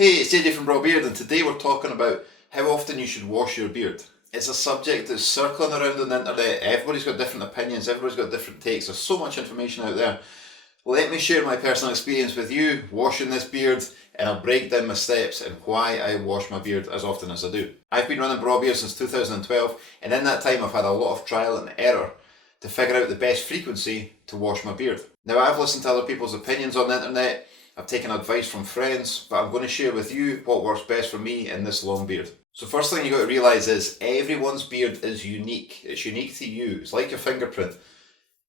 Hey, it's JJ from Braw Beard, and today we're talking about how often you should wash your beard. It's a subject that's circling around on the internet. Everybody's got different opinions, everybody's got different takes. There's so much information out there. Let me share my personal experience with you washing this beard, and I'll break down my steps and why I wash my beard as often as I do. I've been running Braw Beard since 2012, and in that time I've had a lot of trial and error to figure out the best frequency to wash my beard. Now, I've listened to other people's opinions on the internet, I've taken advice from friends, but I'm going to share with you what works best for me in this long beard. So first thing you got to realise is everyone's beard is unique. It's unique to you. It's like your fingerprint.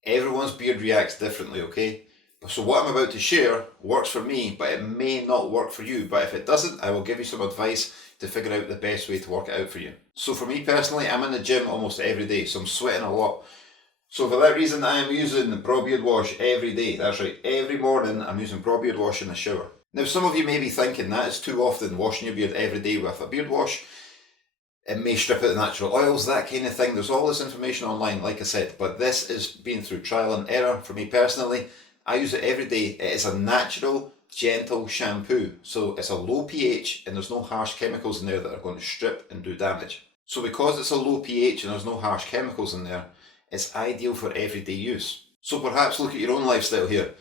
Everyone's beard reacts differently, okay? So what I'm about to share works for me, but it may not work for you. But if it doesn't, I will give you some advice to figure out the best way to work it out for you. So for me personally, I'm in the gym almost every day, so I'm sweating a lot. So for that reason, I am using the Braw Beard Wash every day. That's right, every morning I'm using Braw Beard Wash in the shower. Now, some of you may be thinking that is too often, washing your beard every day with a beard wash. It may strip out the natural oils, that kind of thing. There's all this information online, like I said, but this is been through trial and error. For me personally, I use it every day. It is a natural, gentle shampoo. So it's a low pH and there's no harsh chemicals in there that are going to strip and do damage. So because it's a low pH and there's no harsh chemicals in there, it's ideal for everyday use. So perhaps look at your own lifestyle here.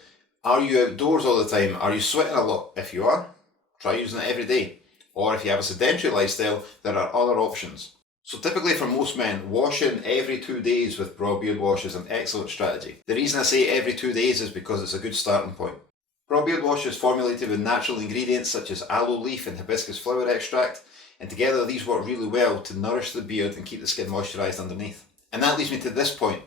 Are you outdoors all the time? Are you sweating a lot? If you are, try using it every day. Or if you have a sedentary lifestyle, there are other options. So typically for most men, washing every 2 days with Braw Beard Wash is an excellent strategy. The reason I say every 2 days is because it's a good starting point. Braw Beard Wash is formulated with natural ingredients such as aloe leaf and hibiscus flower extract, and together these work really well to nourish the beard and keep the skin moisturised underneath. And that leads me to this point.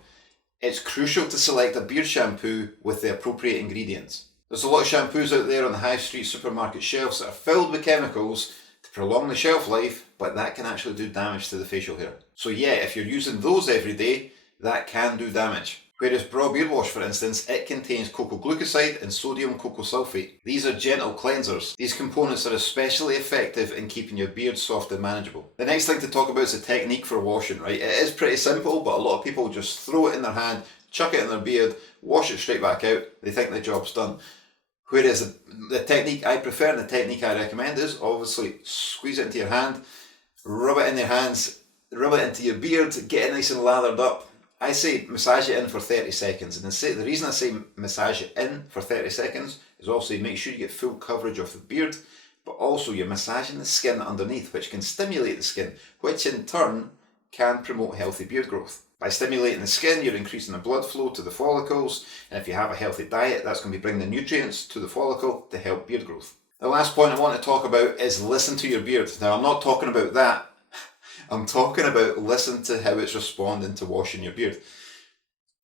It's crucial to select a beard shampoo with the appropriate ingredients. There's a lot of shampoos out there on the high street supermarket shelves that are filled with chemicals to prolong the shelf life, but that can actually do damage to the facial hair. So yeah, if you're using those every day, that can do damage. Whereas Braw Beard Wash, for instance, it contains cocoa glucoside and sodium cocoa sulfate. These are gentle cleansers. These components are especially effective in keeping your beard soft and manageable. The next thing to talk about is the technique for washing, right? It is pretty simple, but a lot of people just throw it in their hand, chuck it in their beard, wash it straight back out. They think the job's done. Whereas the technique I prefer and the technique I recommend is obviously squeeze it into your hand, rub it in your hands, rub it into your beard, get it nice and lathered up. I say massage it in for 30 seconds, and the reason I say massage it in for 30 seconds is also make sure you get full coverage of the beard, but also you're massaging the skin underneath, which can stimulate the skin, which in turn can promote healthy beard growth. By stimulating the skin, you're increasing the blood flow to the follicles, and if you have a healthy diet, that's going to be bringing the nutrients to the follicle to help beard growth. The last point I want to talk about is listen to your beard. Now, I'm not talking about that. I'm talking about listen to how it's responding to washing your beard.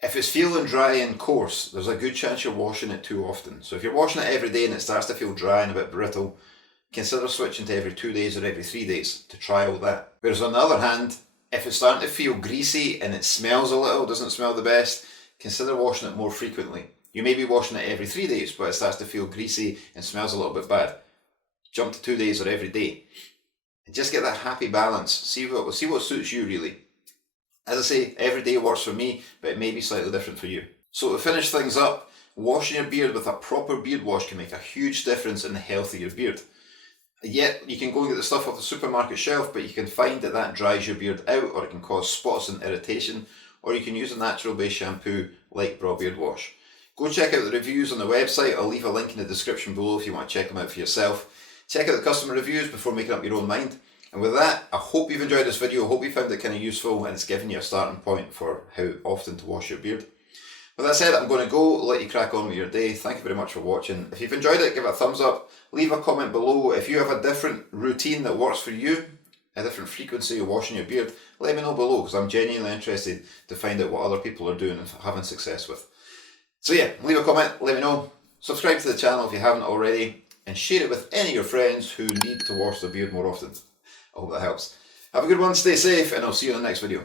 If it's feeling dry and coarse, there's a good chance you're washing it too often. So if you're washing it every day and it starts to feel dry and a bit brittle, consider switching to every 2 days or every 3 days to trial that. Whereas on the other hand, if it's starting to feel greasy and it smells a little, doesn't smell the best, consider washing it more frequently. You may be washing it every 3 days, but it starts to feel greasy and smells a little bit bad. Jump to 2 days or every day. And just get that happy balance. See what suits you really. As I say, every day works for me, but it may be slightly different for you. So to finish things up, washing your beard with a proper beard wash can make a huge difference in the health of your beard. Yet, you can go and get the stuff off the supermarket shelf, but you can find that dries your beard out, or it can cause spots and irritation, or you can use a natural based shampoo like Braw Beard Wash. Go check out the reviews on the website. I'll leave a link in the description below if you want to check them out for yourself. Check out the customer reviews before making up your own mind. And with that, I hope you've enjoyed this video. I hope you found it kind of useful and it's given you a starting point for how often to wash your beard. With that said, I'm going to go, let you crack on with your day. Thank you very much for watching. If you've enjoyed it, give it a thumbs up. Leave a comment below. If you have a different routine that works for you, a different frequency of washing your beard, let me know below, because I'm genuinely interested to find out what other people are doing and having success with. So yeah, leave a comment, let me know. Subscribe to the channel if you haven't already, and share it with any of your friends who need to wash their beard more often. I hope that helps. Have a good one, stay safe, and I'll see you in the next video.